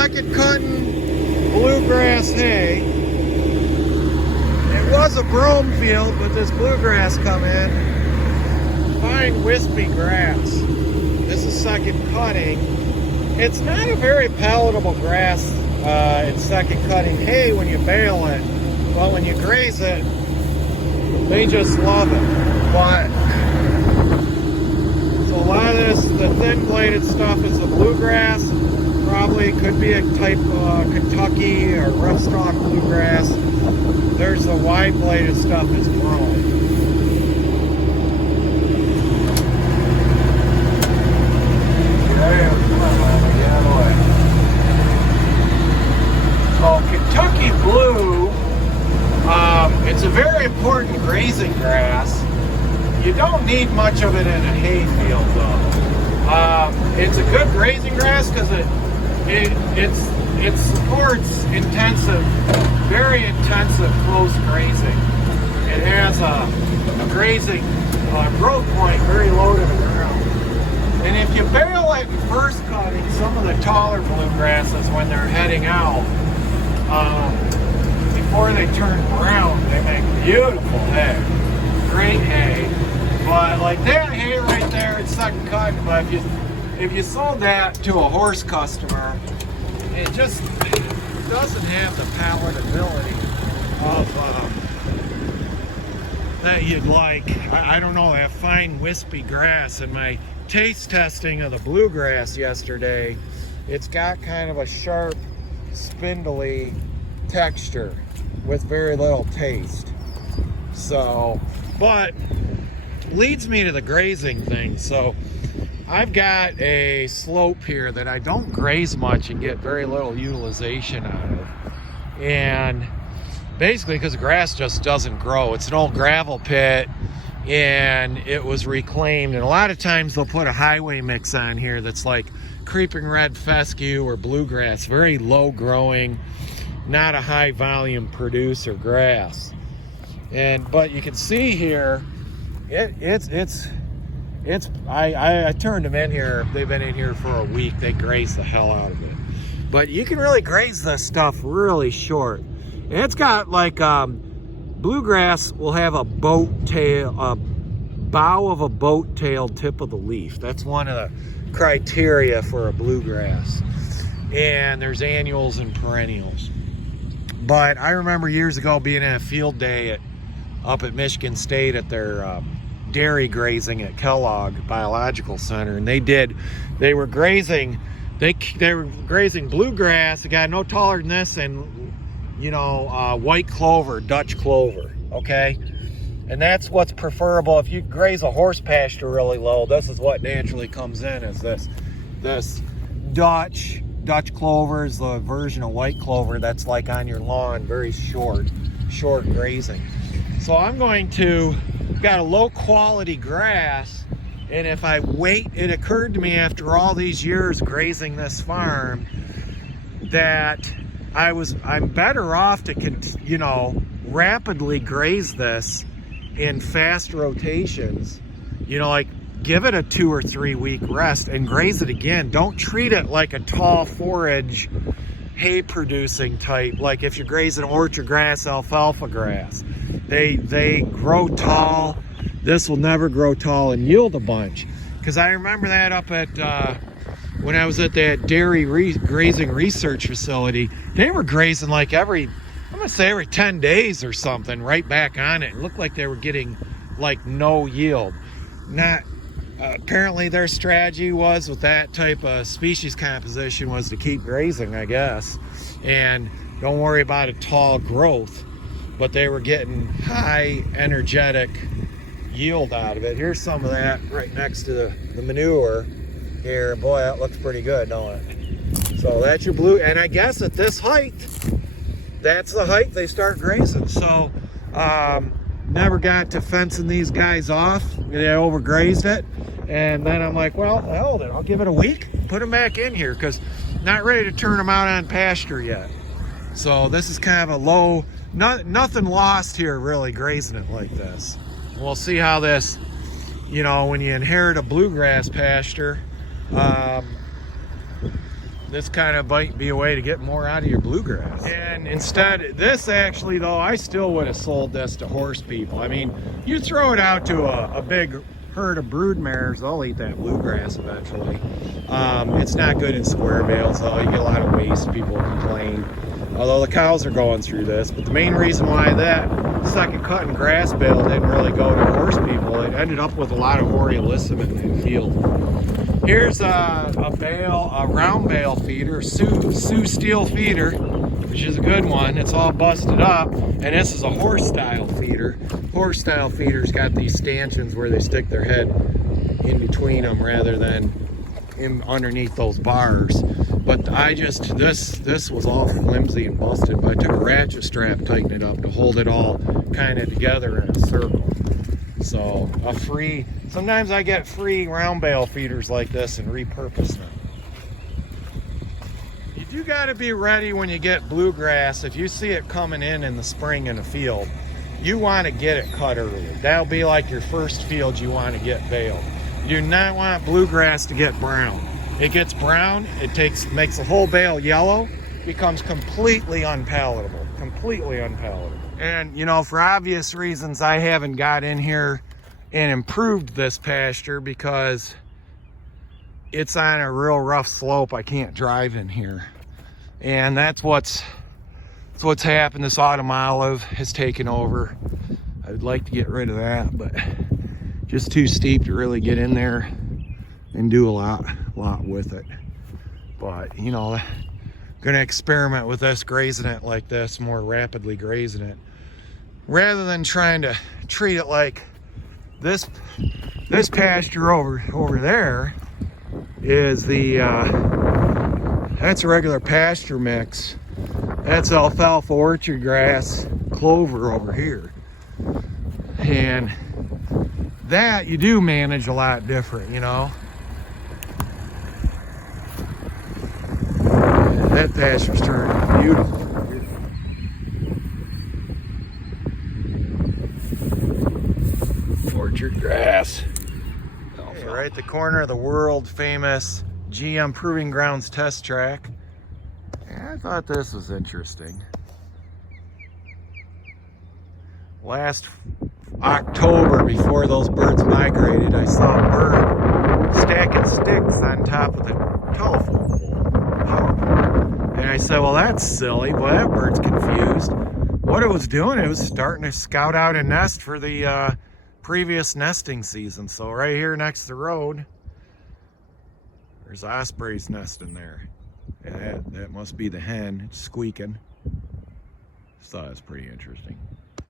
second cutting bluegrass hay. It was a brome field, but this bluegrass come in. Fine wispy grass. This is second cutting. It's not a very palatable grass in second cutting hay when you bale it, but when you graze it, they just love it. But so a lot of this, the thin bladed stuff is the bluegrass. Probably could be a type of Kentucky or rough-stalk bluegrass. There's the wide-bladed stuff that's brome. So Kentucky blue, it's a very important grazing grass. You don't need much of it in a hay field though. It's a good grazing grass because it supports intensive, very intensive close grazing. It has a grazing growth point very low to the ground. And if you bale it in first cutting, some of the taller bluegrasses, when they're heading out, before they turn brown, they make beautiful hay, great hay. But like that hay right there, it's second cutting. But if you sold that to a horse customer, it just doesn't have the palatability of that you'd like. I don't know, that fine wispy grass. In my taste testing of the bluegrass yesterday, it's got kind of a sharp, spindly texture with very little taste. So, but leads me to the grazing thing. So I've got a slope here that I don't graze much and get very little utilization out of. And basically because the grass just doesn't grow. It's an old gravel pit and it was reclaimed. And a lot of times they'll put a highway mix on here that's like creeping red fescue or bluegrass, very low growing, not a high volume producer grass. But you can see here, I turned them in here. They've been in here for a week. They graze the hell out of it. But you can really graze this stuff really short. And it's got like, bluegrass will have a boat tail, a bow of a boat tail tip of the leaf. That's one of the criteria for a bluegrass. And there's annuals and perennials. But I remember years ago being at a field day up at Michigan State at their dairy grazing at Kellogg Biological Center, and they were grazing bluegrass. It got no taller than this, and white clover, Dutch clover, okay? And that's what's preferable. If you graze a horse pasture really low, this is what naturally comes in, is this Dutch clover is the version of white clover that's like on your lawn, very short grazing. So I'm got a low quality grass, and if I wait, it occurred to me after all these years grazing this farm that I'm better off to rapidly graze this in fast rotations, like give it a 2 or 3 week rest and graze it again. Don't treat it like a tall forage hay producing type, like if you're grazing orchard grass, alfalfa grass. They grow tall. This will never grow tall and yield a bunch. Because I remember that up at when I was at that dairy grazing research facility, they were grazing like every 10 days or something, right back on it. It looked like they were getting like no yield. Apparently their strategy was, with that type of species composition, was to keep grazing, I guess, and don't worry about a tall growth. But they were getting high energetic yield out of it. Here's some of that right next to the manure here. Boy, that looks pretty good, don't it? So that's your blue, and I guess at this height, that's the height they start grazing. So never got to fencing these guys off. They overgrazed it, and then I'm like, well, hell, then I'll give it a week, put them back in here, because not ready to turn them out on pasture yet. So this is kind of a low, nothing lost here really grazing it like this. We'll see how this, when you inherit a bluegrass pasture, this kind of might be a way to get more out of your bluegrass. And instead, this actually though, I still would have sold this to horse people. I mean, you throw it out to a big herd of brood mares, they'll eat that bluegrass eventually. It's not good in square bales though, you get a lot of waste, people complain. Although the cows are going through this, but the main reason why that second cut and grass bale didn't really go to horse people, it ended up with a lot of horiolissim in the field. Here's a bale, a round bale feeder, Sioux steel feeder, which is a good one. It's all busted up, and this is a horse style feeder. Horse style feeders got these stanchions where they stick their head in between them rather than underneath those bars. But this was all flimsy and busted, but I took a ratchet strap, tightened it up to hold it all kind of together in a circle. So sometimes I get free round bale feeders like this and repurpose them. You do got to be ready when you get bluegrass. If you see it coming in the spring in a field, you want to get it cut early. That'll be like your first field you want to get baled. You do not want bluegrass to get brown. It gets brown, makes the whole bale yellow, becomes completely unpalatable, And you know, for obvious reasons, I haven't got in here and improved this pasture because it's on a real rough slope. I can't drive in here. And that's what's happened. This autumn olive has taken over. I would like to get rid of that, but just too steep to really get in there and do a lot with it. But you know, I'm gonna experiment with this, grazing it like this, more rapidly grazing it, rather than trying to treat it like this pasture over there is that's a regular pasture mix. That's alfalfa, orchard grass, clover over here. And that you do manage a lot different, you know. That pasture's turning beautiful. Orchard grass. Okay, right at the corner of the world famous GM Proving Grounds test track. Yeah, I thought this was interesting. Last October, before those birds migrated, I saw a bird stacking sticks on top of the telephone pole. And I said, well, that's silly. Boy, that bird's confused. What it was doing, it was starting to scout out a nest for the previous nesting season. So right here next to the road, there's osprey's nest in there. And that must be the hen. It's squeaking. Just thought it was pretty interesting.